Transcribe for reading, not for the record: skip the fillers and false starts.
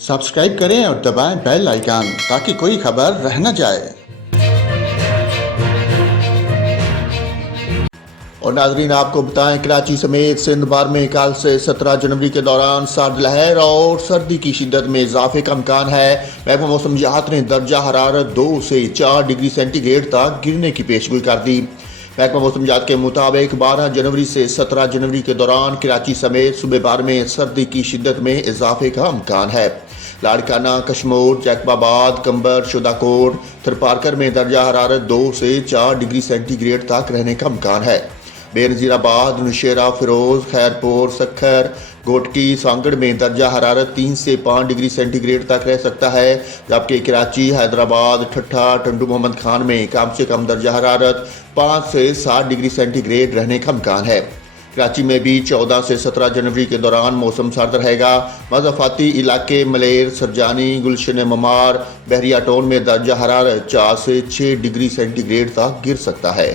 Subscribe करें और दबाएं बेल आइकन ताकि कोई खबर रह न जाए। और नाजरीन, आपको बताएं, कराची समेत सिंध भर में कल से 17 जनवरी के दौरान सर्द लहर और सर्दी की शिद्दत में इजाफे का इम्कान है। महकमा मौसमियात ने दर्जा हरारत 2 से 4 डिग्री सेंटीग्रेड तक गिरने की पेशगोई कर दी। महकमा मौसमियात के मुताबिक 12 जनवरी से 17 जनवरी के दौरान कराची समेत सूबे भर में सर्दी की शिद्दत में इजाफे का इम्कान है। लाड़काना, कशमोर, जैकबाबाद, कंबर, शुदाकोट, थरपारकर में दर्जा हरारत 2 से 4 डिग्री सेंटीग्रेड तक रहने का इम्कान है। बेनज़ीराबाद, नौशेरा, फिरोज, खैरपुर, सखर, गोटकी, सांगड़ में दर्जा हरारत 3 से 5 डिग्री सेंटीग्रेड तक रह सकता है, जबकि कराची, हैदराबाद, ठट्ठा, टंडू मोहम्मद खान में कम से कम दर्जा हरारत 5 से 7 डिग्री सेंटीग्रेड रहने का इम्कान है। कराची में भी 14 से 17 जनवरी के दौरान मौसम सर्द रहेगा। मज़ाफ़ाती इलाके मलेर, सरजानी, गुलशन ममार, बहरिया टाउन में दर्जा हरारत 4 से 6 डिग्री सेंटीग्रेड तक गिर सकता है।